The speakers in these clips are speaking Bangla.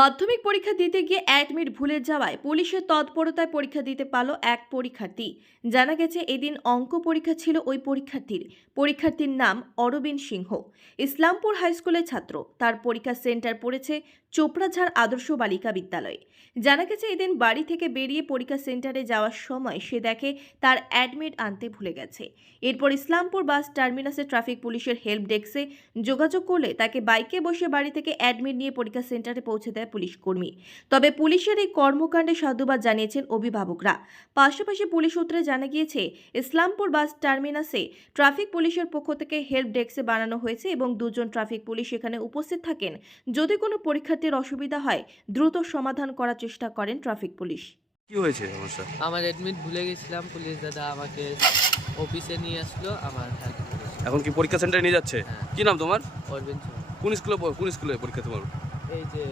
মাধ্যমিক পরীক্ষা দিতে গিয়ে অ্যাডমিট ভুলে যাওয়ায় পুলিশের তৎপরতায় পরীক্ষা দিতে পারল এক পরীক্ষার্থী। জানা গেছে এদিন অঙ্ক পরীক্ষা ছিল ওই পরীক্ষার্থীর নাম অরবিন সিংহ। ইসলামপুর হাই স্কুলের ছাত্র। তার পরীক্ষা সেন্টার পড়েছে চোপড়াঝাড় আদর্শ বালিকা বিদ্যালয়ে। জানা গেছে এদিন বাড়ি থেকে বেরিয়ে পরীক্ষা সেন্টারে যাওয়ার সময় সে দেখে তার অ্যাডমিট আনতে ভুলে গেছে। এরপর ইসলামপুর বাস টার্মিনাসে ট্রাফিক পুলিশের হেল্প ডেস্কে যোগাযোগ করলে তাকে বাইকে বসে বাড়ি থেকে অ্যাডমিট নিয়ে পরীক্ষা সেন্টারে পৌঁছে দেয় পুলিশ কর্মী। তবে পুলিশের এই কর্মকাণ্ডে সাধুবাদ জানিয়েছেন অভিভাবকরা। পাশাপাশি পুলিশ সূত্রে জানা গিয়েছে ইসলামপুর বাস টার্মিনাসে ট্রাফিক পুলিশের পক্ষ থেকে হেল্প ডেস্ক বানানো হয়েছে এবং দুজন ট্রাফিক পুলিশ এখানে উপস্থিত থাকেন। যদি কোনো পরীক্ষার্থীর অসুবিধা হয় দ্রুত সমাধান করার চেষ্টা করেন ট্রাফিক পুলিশ। কি হয়েছে সমস্যা? আমার অ্যাডমিট ভুলে গেছিলাম, পুলিশ দাদা আমাকে অফিসে নিয়ে আসলো, আমার হেল্প করেছে। এখন কি পরীক্ষা সেন্টারে নিয়ে যাচ্ছে? হ্যাঁ। কি নাম তোমার? অরবিন সিংহ। কোন স্কুলে পরীক্ষা তোমার? এই যে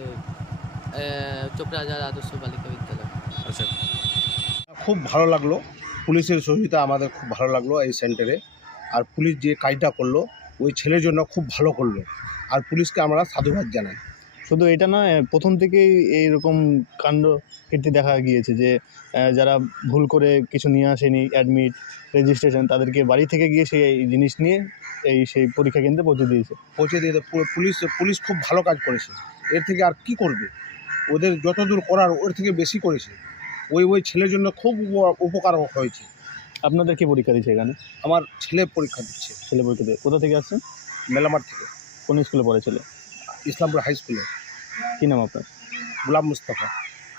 চোপড়াঝাড় আদর্শ বালিকা বিদ্যালয়। আচ্ছা, খুব ভালো লাগলো, পুলিশের সহযোগিতা আমাদের খুব ভালো লাগলো এই সেন্টারে। আর পুলিশ যে কাজটা করলো ওই ছেলের জন্য খুব ভালো করলো, আর পুলিশকে আমরা সাধুবাদ জানাই। শুধু এটা নয়, প্রথম থেকেই এইরকম কাণ্ড কীর্তি দেখা গিয়েছে যে যারা ভুল করে কিছু নিয়ে আসেনি, অ্যাডমিট রেজিস্ট্রেশন, তাদেরকে বাড়ি থেকে গিয়ে সেই জিনিস নিয়ে সেই পরীক্ষা কেন্দ্রে পৌঁছে দিয়েছে। পুলিশ খুব ভালো কাজ করেছে। এর থেকে আর কি করবে, ওদের যতদূর করার ওর থেকে বেশি করেছে। ওই ছেলের জন্য খুব উপকার হয়েছে। আপনাদের কি পরীক্ষা দিচ্ছে এখানে? আমার ছেলে পরীক্ষা দিচ্ছে। ছেলে পরীক্ষা দিয়ে কোথা থেকে আসছেন? মেলামার থেকে। কোন স্কুলে পড়ে ছেলে? ইসলামপুর হাই স্কুলে। কী নাম আপনার? গোলাম মুস্তাফা।